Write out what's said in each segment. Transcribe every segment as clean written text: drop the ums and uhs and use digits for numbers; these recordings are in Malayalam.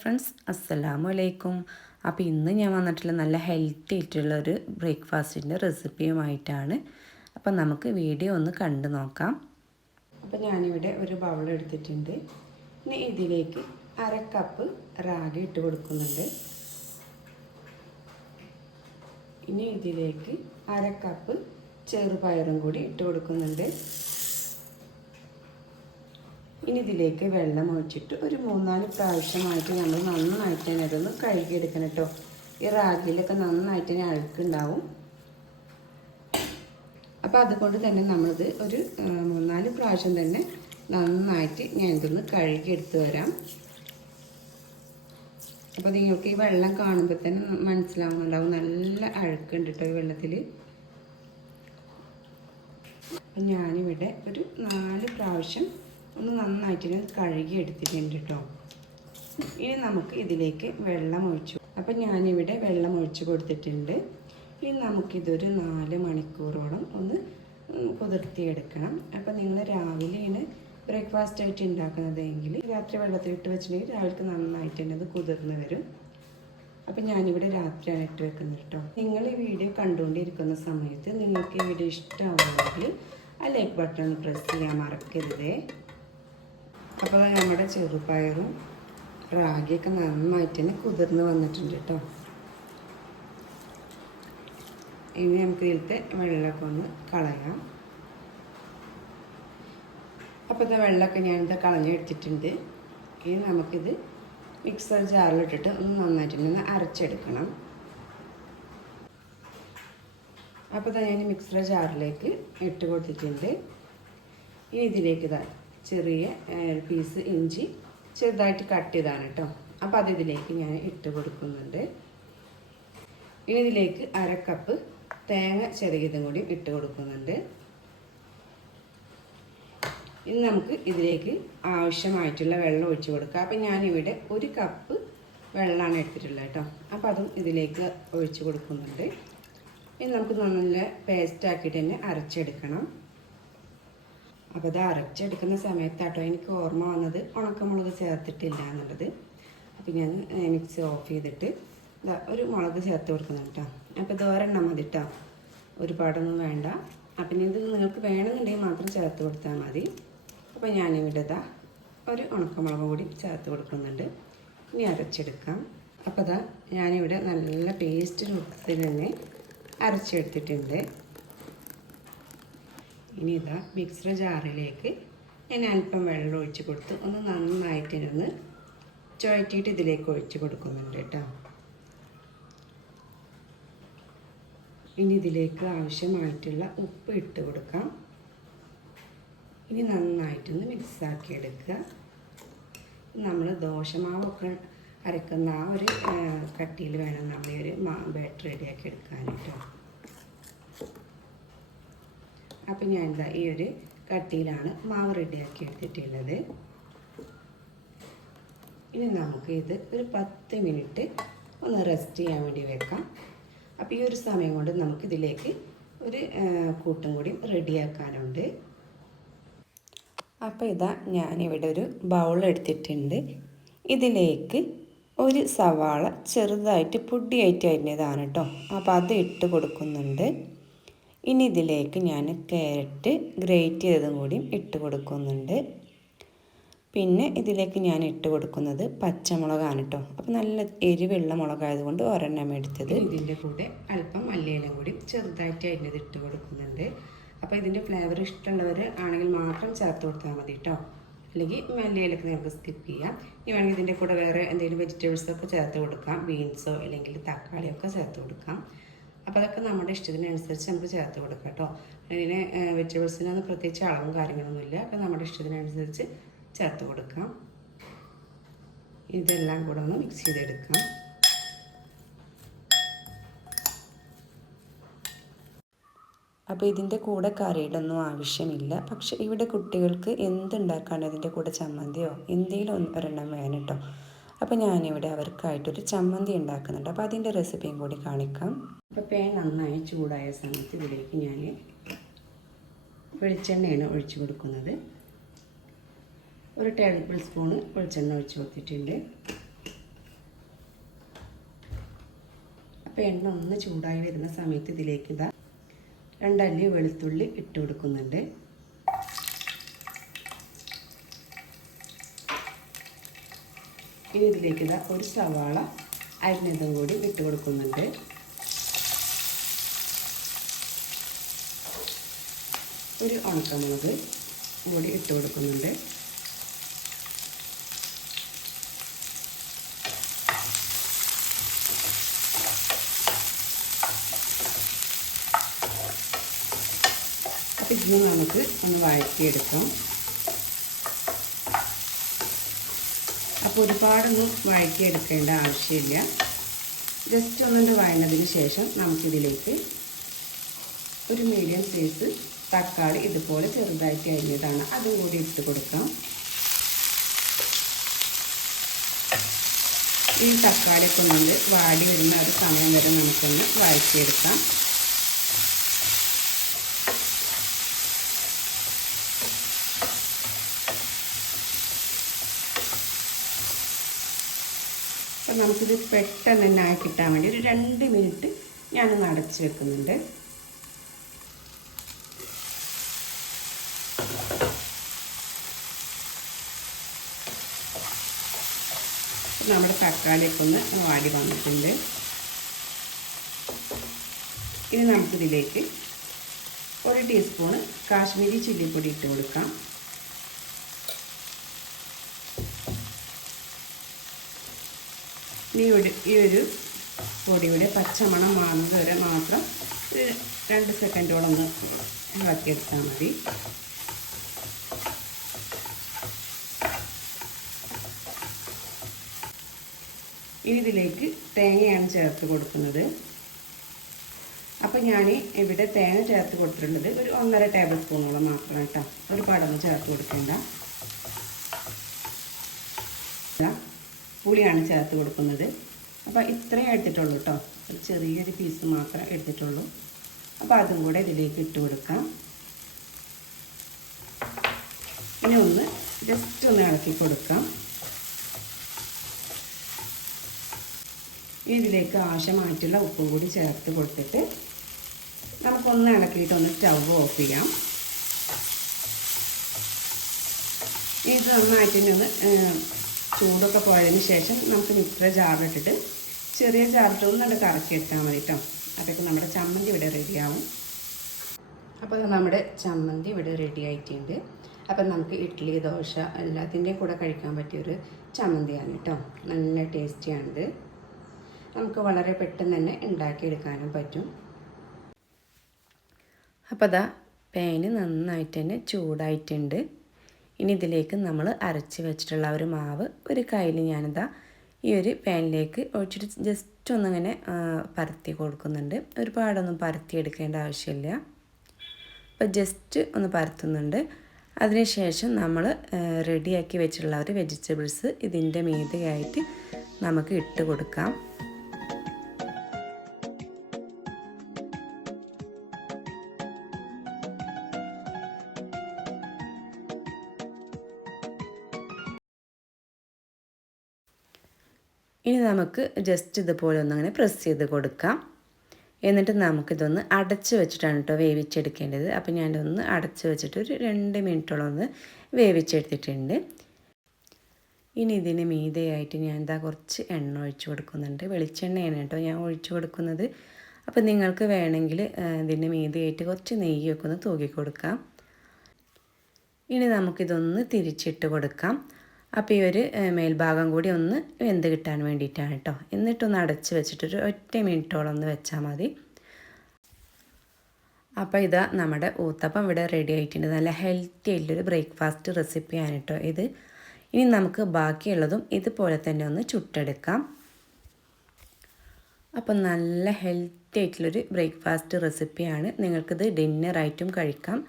ഫ്രണ്ട്സ്, അസ്സലാമു അലൈക്കും. അപ്പോൾ ഇന്ന് ഞാൻ വന്നിട്ടുള്ള നല്ല ഹെൽത്തി ആയിട്ടുള്ളൊരു ബ്രേക്ക്ഫാസ്റ്റിൻ്റെ റെസിപ്പിയുമായിട്ടാണ്. അപ്പം നമുക്ക് വീഡിയോ ഒന്ന് കണ്ടു നോക്കാം. അപ്പോൾ ഞാനിവിടെ ഒരു ബൗൾ എടുത്തിട്ടുണ്ട്. ഇനി ഇതിലേക്ക് 1/2 കപ്പ് റാഗി ഇട്ട് കൊടുക്കുന്നുണ്ട്. ഇനി ഇതിലേക്ക് 1/2 കപ്പ് ചെറുപയറും കൂടി ഇട്ട് കൊടുക്കുന്നുണ്ട്. ഇനി ഇതിലേക്ക് വെള്ളം ഒഴിച്ചിട്ട് ഒരു 3-4 പ്രാവശ്യമായിട്ട് നമ്മൾ നന്നായിട്ട് തന്നെ അതൊന്ന് കഴുകിയെടുക്കണം കേട്ടോ. ഈ റാഗിയിലൊക്കെ നന്നായിട്ട് തന്നെ അഴുക്കുണ്ടാവും. അപ്പോൾ അതുകൊണ്ട് തന്നെ നമ്മളിത് ഒരു 3-4 പ്രാവശ്യം തന്നെ നന്നായിട്ട് ഞാൻ ഇതൊന്ന് കഴുകിയെടുത്ത് വരാം. അപ്പോൾ നിങ്ങൾക്ക് ഈ വെള്ളം കാണുമ്പോൾ തന്നെ മനസ്സിലാവുന്നുണ്ടാവും, നല്ല അഴുക്കുണ്ട് കേട്ടോ ഈ വെള്ളത്തിൽ. അപ്പം ഞാനിവിടെ ഒരു 4 പ്രാവശ്യം ഒന്ന് നന്നായിട്ട് കഴുകി എടുത്തിട്ടുണ്ട് കേട്ടോ. ഇനി നമുക്ക് ഇതിലേക്ക് വെള്ളം ഒഴിച്ചു. അപ്പം ഞാനിവിടെ വെള്ളം ഒഴിച്ച് കൊടുത്തിട്ടുണ്ട്. ഇനി നമുക്കിതൊരു 4 മണിക്കൂറോളം ഒന്ന് കുതിർത്തിയെടുക്കണം. അപ്പം നിങ്ങൾ രാവിലെയാണ് ബ്രേക്ക്ഫാസ്റ്റ് ആയിട്ട് ഉണ്ടാക്കുന്നതെങ്കിൽ രാത്രി വെള്ളത്തിലിട്ട് വെച്ചിട്ടുണ്ടെങ്കിൽ രാവിലെ നന്നായിട്ട് തന്നെ അത് കുതിർന്ന് വരും. അപ്പം ഞാനിവിടെ രാത്രിയാണ് ഇട്ട് വെക്കുന്നത് കേട്ടോ. നിങ്ങൾ ഈ വീഡിയോ കണ്ടുകൊണ്ടിരിക്കുന്ന സമയത്ത് നിങ്ങൾക്ക് ഈ വീഡിയോ ഇഷ്ടമാവുമെങ്കിൽ ആ ലൈക്ക് ബട്ടൺ പ്രസ് ചെയ്യാൻ മറക്കരുതേ. അപ്പോൾ നമ്മുടെ ചെറുപയറും റാഗിയൊക്കെ നന്നായിട്ട് തന്നെ കുതിർന്ന് വന്നിട്ടുണ്ട് കേട്ടോ. ഇനി നമുക്ക് ഇതിലത്തെ വെള്ളമൊക്കെ ഒന്ന് കളയാം. അപ്പോൾ ഇത് വെള്ളമൊക്കെ ഞാനിത് കളഞ്ഞെടുത്തിട്ടുണ്ട്. ഇനി നമുക്കിത് മിക്സർ ജാറിലിട്ടിട്ട് ഒന്ന് നന്നായിട്ട് ഒന്ന് അരച്ചെടുക്കണം. അപ്പോൾ ഇത് ഞാൻ മിക്സർ ജാറിലേക്ക് ഇട്ട് കൊടുത്തിട്ടുണ്ട്. ഇനി ഇതിലേക്ക് ചെറിയ പീസ് ഇഞ്ചി ചെറുതായിട്ട് കട്ട് ചെയ്താണ് കേട്ടോ. അപ്പോൾ അത് ഇതിലേക്ക് ഞാൻ ഇട്ട് കൊടുക്കുന്നുണ്ട്. ഇനി ഇതിലേക്ക് 1/2 കപ്പ് തേങ്ങ ചിരകിയതും കൂടി ഇട്ട് കൊടുക്കുന്നുണ്ട്. ഇനി നമുക്ക് ഇതിലേക്ക് ആവശ്യമായിട്ടുള്ള വെള്ളം ഒഴിച്ച് കൊടുക്കാം. അപ്പോൾ ഞാനിവിടെ 1 കപ്പ് വെള്ളമാണ് എടുത്തിട്ടുള്ളത് കേട്ടോ. അപ്പോൾ അതും ഇതിലേക്ക് ഒഴിച്ച് കൊടുക്കുന്നുണ്ട്. ഇനി നമുക്ക് നല്ല പേസ്റ്റ് ആക്കിയിട്ട് തന്നെ അരച്ചെടുക്കണം. അപ്പോൾ ഇത് അരച്ചെടുക്കുന്ന സമയത്താട്ടോ എനിക്ക് ഓർമ്മ വന്നത് ഉണക്കമുളക് ചേർത്തിട്ടില്ല എന്നുള്ളത്. അപ്പോൾ ഞാൻ മിക്സി ഓഫ് ചെയ്തിട്ട് ഒരു മുളക് ചേർത്ത് കൊടുക്കുന്നുണ്ട് കേട്ടോ. അപ്പോൾ ഇത് ഒരെണ്ണം മതി കേട്ടോ, ഒരുപാടൊന്നും വേണ്ട. അപ്പം ഇത് നിങ്ങൾക്ക് വേണമെന്നുണ്ടെങ്കിൽ മാത്രം ചേർത്ത് കൊടുത്താൽ മതി. അപ്പോൾ ഞാനിവിടെ ഒരു ഉണക്കമുളക് കൂടി ചേർത്ത് കൊടുക്കുന്നുണ്ട്. ഇനി അരച്ചെടുക്കാം. അപ്പോൾ ഞാനിവിടെ നല്ല പേസ്റ്റ് രൂപത്തിൽ തന്നെ അരച്ചെടുത്തിട്ടുണ്ട്. ഇനി മിക്സർ ജാറിലേക്ക് ഞാൻ അല്പം വെള്ളം ഒഴിച്ച് കൊടുത്ത് ഒന്ന് നന്നായിട്ട് ഒന്ന് ചുഴറ്റിയിട്ട് ഇതിലേക്ക് ഒഴിച്ച് കൊടുക്കുന്നുണ്ട് കേട്ടോ. ഇനി ഇതിലേക്ക് ആവശ്യമായിട്ടുള്ള ഉപ്പ് ഇട്ട് കൊടുക്കാം. ഇനി നന്നായിട്ടൊന്ന് മിക്സാക്കി എടുക്കുക. നമ്മൾ ദോശമാവൊക്കെ അരക്കുന്ന ആ ഒരു കട്ടിയിൽ വേണം നമ്മൾ ഈ ഒരു ബാറ്റർ റെഡിയാക്കി എടുക്കാൻ കേട്ടോ. അപ്പം ഞാൻ ഈ ഒരു കട്ടിയിലാണ് മാവ് റെഡിയാക്കി എടുത്തിട്ടുള്ളത്. ഇനി നമുക്ക് ഇത് ഒരു 10 മിനിറ്റ് ഒന്ന് റെസ്റ്റ് ചെയ്യാൻ വേണ്ടി വെക്കാം. അപ്പോൾ ഈ ഒരു സമയം കൊണ്ട് നമുക്കിതിലേക്ക് ഒരു കൂട്ടും കൂടി റെഡിയാക്കാനുണ്ട്. അപ്പോൾ ഞാനിവിടെ ഒരു ബൗൾ എടുത്തിട്ടുണ്ട്. ഇതിലേക്ക് ഒരു സവാള ചെറുതായിട്ട് പൊടിയായിട്ട് അരിഞ്ഞതാണ് കേട്ടോ. അപ്പോൾ അത് ഇട്ട് കൊടുക്കുന്നുണ്ട്. ഇനി ഇതിലേക്ക് ഞാൻ ക്യാരറ്റ് ഗ്രേറ്റ് ചെയ്തതും കൂടി ഇട്ട് കൊടുക്കുന്നുണ്ട്. പിന്നെ ഇതിലേക്ക് ഞാൻ ഇട്ട് കൊടുക്കുന്നത് പച്ചമുളകാണ് കേട്ടോ. അപ്പോൾ നല്ല എരിവുള്ള മുളകായതുകൊണ്ട് ഒരെണ്ണം എടുത്തത്. ഇതിൻ്റെ കൂടെ അല്പം മല്ലിയിലും കൂടി ചെറുതായിട്ട് അരിഞ്ഞത് ഇട്ട് കൊടുക്കുന്നുണ്ട്. അപ്പോൾ ഇതിൻ്റെ ഫ്ലേവർ ഇഷ്ടമുള്ളവർ ആണെങ്കിൽ മാത്രം ചേർത്ത് കൊടുത്താൽ മതി കേട്ടോ. അല്ലെങ്കിൽ മല്ലിയിലൊക്കെ നിങ്ങൾക്ക് സ്കിപ്പ് ചെയ്യാം. ഇനി വേണമെങ്കിൽ ഇതിൻ്റെ കൂടെ വേറെ എന്തെങ്കിലും വെജിറ്റബിൾസൊക്കെ ചേർത്ത് കൊടുക്കാം. ബീൻസോ അല്ലെങ്കിൽ തക്കാളിയൊക്കെ ചേർത്ത് കൊടുക്കാം. അപ്പോൾ അതൊക്കെ നമ്മുടെ ഇഷ്ടത്തിനനുസരിച്ച് നമുക്ക് ചേർത്ത് കൊടുക്കാം കേട്ടോ. ഇതിന് വെജിറ്റബിൾസിനൊന്നും പ്രത്യേകിച്ച് അളവും കാര്യങ്ങളൊന്നുമില്ല. അപ്പോൾ നമ്മുടെ ഇഷ്ടത്തിനനുസരിച്ച് ചേർത്ത് കൊടുക്കാം. ഇതെല്ലാം കൂടെ ഒന്ന് മിക്സ് ചെയ്തെടുക്കാം. അപ്പോൾ ഇതിൻ്റെ കൂടെ കറിയുടെ ഒന്നും ആവശ്യമില്ല. പക്ഷെ ഇവിടെ കുട്ടികൾക്ക് എന്തുണ്ടാക്കാനോ ഇതിൻ്റെ കൂടെ ചമ്മന്തിയോ എന്തെങ്കിലും ഒരെണ്ണം വേണം കേട്ടോ. അപ്പോൾ ഞാനിവിടെ അവർക്കായിട്ടൊരു ചമ്മന്തി ഉണ്ടാക്കുന്നുണ്ട്. അപ്പോൾ അതിൻ്റെ റെസിപ്പിയും കൂടി കാണിക്കാം. അപ്പോൾ പാൻ നന്നായി ചൂടായ സമയത്ത് ഇതിലേക്ക് ഞാൻ വെളിച്ചെണ്ണയാണ് ഒഴിച്ച് കൊടുക്കുന്നത്. ഒരു ടേബിൾ സ്പൂണ് വെളിച്ചെണ്ണ ഒഴിച്ച് കൊടുത്തിട്ടുണ്ട്. അപ്പോൾ എണ്ണ ഒന്ന് ചൂടായി വരുന്ന സമയത്ത് ഇതിലേക്ക് ഇതാ 2 അല്ലി വെളുത്തുള്ളി ഇട്ട് കൊടുക്കുന്നുണ്ട്. ഇനി ഇതിലേക്ക് ഇതാ ഒരു സവാള അരിഞ്ഞതും കൂടി ഇട്ട് കൊടുക്കുന്നുണ്ട്. ഒരു ഉണക്കമുളക് കൂടി ഇട്ട് കൊടുക്കുന്നുണ്ട്. അപ്പോൾ ഇതിന് നമുക്ക് ഒന്ന് വഴറ്റിയെടുക്കാം. അപ്പോൾ ഒരുപാടൊന്നും വഴറ്റിയെടുക്കേണ്ട ആവശ്യമില്ല. ജസ്റ്റ് ഒന്നുകൊണ്ട് വഴന്നതിന് ശേഷം നമുക്കിതിലേക്ക് ഒരു മീഡിയം സൈസ് തക്കാളി ഇതുപോലെ ചെറുതായിട്ട് അരിഞ്ഞതാണ് അതും കൂടി ഇട്ട് കൊടുക്കാം. ഈ തക്കാളിയൊക്കെ ഒന്ന് വാടി വരുന്ന ഒരു സമയം വരെ നമുക്കൊന്ന് വഴറ്റിയെടുക്കാം. അപ്പോൾ നമുക്കിത് പെട്ടെന്ന് തന്നെ ആയി കിട്ടാൻ വേണ്ടി ഒരു 2 മിനിറ്റ് ഞാനൊന്ന് അടച്ച് വെക്കുന്നുണ്ട്. നമ്മുടെ തക്കാളിയൊക്കെ ഒന്ന് വാടി വന്നിട്ടുണ്ട്. ഇനി നമുക്കിതിലേക്ക് 1 ടീസ്പൂണ് കാശ്മീരി ചില്ലിപ്പൊടി ഇട്ട് കൊടുക്കാം. ഈ ഒരു പൊടിയുടെ പച്ചമണം മാറുന്നത് വരെ മാത്രം 2 സെക്കൻഡോളം ഒന്ന് ഇളക്കിയെടുത്താൽ മതി. ഇനി ഇതിലേക്ക് തേങ്ങയാണ് ചേർത്ത് കൊടുക്കുന്നത്. അപ്പോൾ ഞാൻ ഇവിടെ തേങ്ങ ചേർത്ത് കൊടുത്തിട്ടുള്ളത് ഒരു 1.5 ടേബിൾ സ്പൂണോളം മാത്രം കേട്ടോ. ഒരുപാടൊന്നും ചേർത്ത് കൊടുക്കേണ്ട. പുളിയാണ് ചേർത്ത് കൊടുക്കുന്നത്. അപ്പോൾ ഇത്രയും എടുത്തിട്ടുള്ളൂ കേട്ടോ. ഒരു ചെറിയൊരു പീസ് മാത്രമേ എടുത്തിട്ടുള്ളൂ. അപ്പോൾ അതും കൂടെ ഇതിലേക്ക് ഇട്ട് കൊടുക്കാം. ഇനി ഒന്ന് ജസ്റ്റ് ഒന്ന് ഇളക്കി കൊടുക്കാം. ഇതിലേക്ക് ആവശ്യമായിട്ടുള്ള ഉപ്പും കൂടി ചേർത്ത് കൊടുത്തിട്ട് നമുക്കൊന്ന് ഇളക്കിയിട്ടൊന്ന് സ്റ്റവ് ഓഫ് ചെയ്യാം. ഇത് നന്നായിട്ടൊന്ന് ചൂടൊക്കെ പോയതിന് ശേഷം നമുക്ക് മിക്സർ ജാറിലിട്ടിട്ട് ചെറിയ ജാറിട്ട് ഒന്നുകൊണ്ട് കറക്കിയെടുത്താൽ മതി കേട്ടോ. അതൊക്കെ നമ്മുടെ ചമ്മന്തി ഇവിടെ റെഡിയാവും. അപ്പോൾ നമ്മുടെ ചമ്മന്തി ഇവിടെ റെഡി ആയിട്ടുണ്ട്. അപ്പം നമുക്ക് ഇഡ്ഡലി, ദോശ എല്ലാത്തിൻ്റെയും കൂടെ കഴിക്കാൻ പറ്റിയൊരു ചമ്മന്തിയാണ് കേട്ടോ. നല്ല ടേസ്റ്റിയാണിത്. നമുക്ക് വളരെ പെട്ടെന്ന് തന്നെ ഉണ്ടാക്കിയെടുക്കാനും പറ്റും. അപ്പോൾ അതാ പാന് നന്നായിട്ട് തന്നെ ചൂടായിട്ടുണ്ട്. ഇനി ഇതിലേക്ക് നമ്മൾ അരച്ച് വെച്ചിട്ടുള്ള ഒരു മാവ് ഒരു കയ്യിൽ ഞാനിതാ ഈ ഒരു പാനിലേക്ക് ഒഴിച്ചിട്ട് ജസ്റ്റ് ഒന്നിങ്ങനെ പരത്തി കൊടുക്കുന്നുണ്ട്. ഒരുപാടൊന്നും പരത്തിയെടുക്കേണ്ട ആവശ്യമില്ല. അപ്പോൾ ജസ്റ്റ് ഒന്ന് പരത്തുന്നുണ്ട്. അതിനുശേഷം നമ്മൾ റെഡിയാക്കി വെച്ചിട്ടുള്ള ഒരു വെജിറ്റബിൾസ് ഇതിൻ്റെ മീതെയായിട്ട് നമുക്ക് ഇട്ട് കൊടുക്കാം. ഇനി നമുക്ക് ജസ്റ്റ് ഇതുപോലെ ഒന്നങ്ങനെ പ്രസ് ചെയ്ത് കൊടുക്കാം. എന്നിട്ട് നമുക്കിതൊന്ന് അടച്ച് വെച്ചിട്ടാണ് കേട്ടോ വേവിച്ചെടുക്കേണ്ടത്. അപ്പോൾ ഞാനൊന്ന് അടച്ച് വെച്ചിട്ട് ഒരു 2 മിനിറ്റോളം ഒന്ന് വേവിച്ചെടുത്തിട്ടുണ്ട്. ഇനി ഇതിന് മീതെയായിട്ട് ഞാൻ എന്താ കുറച്ച് എണ്ണ ഒഴിച്ച് കൊടുക്കുന്നുണ്ട്. വെളിച്ചെണ്ണയാണ് കേട്ടോ ഞാൻ ഒഴിച്ച് കൊടുക്കുന്നത്. അപ്പോൾ നിങ്ങൾക്ക് വേണമെങ്കിൽ ഇതിൻ്റെ മീതെയായിട്ട് കുറച്ച് നെയ്യൊക്കെ ഒന്ന് തൂക്കി കൊടുക്കാം. ഇനി നമുക്കിതൊന്ന് തിരിച്ചിട്ട് കൊടുക്കാം. അപ്പോൾ ഈ ഒരു മേൽഭാഗം കൂടി ഒന്ന് വെന്ത് കിട്ടാൻ വേണ്ടിയിട്ടാണ് കേട്ടോ. എന്നിട്ടൊന്ന് അടച്ച് വെച്ചിട്ടൊരു 1 മിനിറ്റോളം ഒന്ന് വെച്ചാൽ മതി. അപ്പോൾ ഇതാ നമ്മുടെ ഊത്തപ്പം ഇവിടെ റെഡി ആയിട്ടുണ്ട്. നല്ല ഹെൽത്തി ആയിട്ടുള്ളൊരു ബ്രേക്ക്ഫാസ്റ്റ് റെസിപ്പിയാണ് കേട്ടോ ഇത്. ഇനി നമുക്ക് ബാക്കിയുള്ളതും ഇതുപോലെ തന്നെ ഒന്ന് ചുട്ടെടുക്കാം. അപ്പം നല്ല ഹെൽത്തി ആയിട്ടുള്ളൊരു ബ്രേക്ക്ഫാസ്റ്റ് റെസിപ്പിയാണ്. നിങ്ങൾക്കിത് ഡിന്നറായിട്ടും കഴിക്കാം.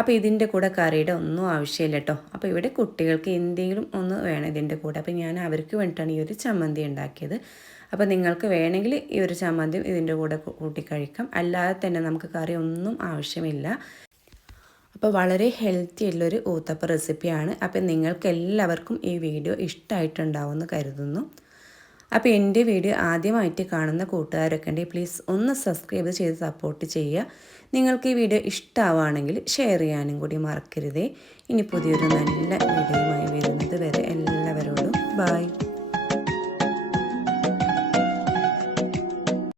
അപ്പോൾ ഇതിൻ്റെ കൂടെ കറിയുടെ ഒന്നും ആവശ്യമില്ല കേട്ടോ. അപ്പോൾ ഇവിടെ കുട്ടികൾക്ക് എന്തെങ്കിലും ഒന്ന് വേണം ഇതിൻ്റെ കൂടെ. അപ്പോൾ ഞാൻ അവർക്ക് വേണ്ടിയിട്ടാണ് ഈ ഒരു ചമ്മന്തി ഉണ്ടാക്കിയത്. അപ്പോൾ നിങ്ങൾക്ക് വേണമെങ്കിൽ ഈ ഒരു ചമ്മന്തി ഇതിൻ്റെ കൂടെ കൂട്ടി കഴിക്കാം. അല്ലാതെ തന്നെ നമുക്ക് കറി ഒന്നും ആവശ്യമില്ല. അപ്പോൾ വളരെ ഹെൽത്തി ആയിട്ടുള്ളൊരു ഊത്തപ്പ റെസിപ്പിയാണ്. അപ്പോൾ നിങ്ങൾക്ക് എല്ലാവർക്കും ഈ വീഡിയോ ഇഷ്ടമായിട്ടുണ്ടാവുമെന്ന് കരുതുന്നു. അപ്പോൾ എൻ്റെ വീഡിയോ ആദ്യമായിട്ട് കാണുന്ന കൂട്ടുകാരൊക്കെ ഉണ്ടെങ്കിൽ പ്ലീസ് ഒന്ന് സബ്സ്ക്രൈബ് ചെയ്ത് സപ്പോർട്ട് ചെയ്യുക. നിങ്ങൾക്ക് ഈ വീഡിയോ ഇഷ്ടമാവുകയാണെങ്കിൽ ഷെയർ ചെയ്യാനും കൂടി മറക്കരുതേ. ഇനി പുതിയൊരു നല്ല വീഡിയോയുമായി വരുന്നത് വരെ എല്ലാവരോടും ബൈ.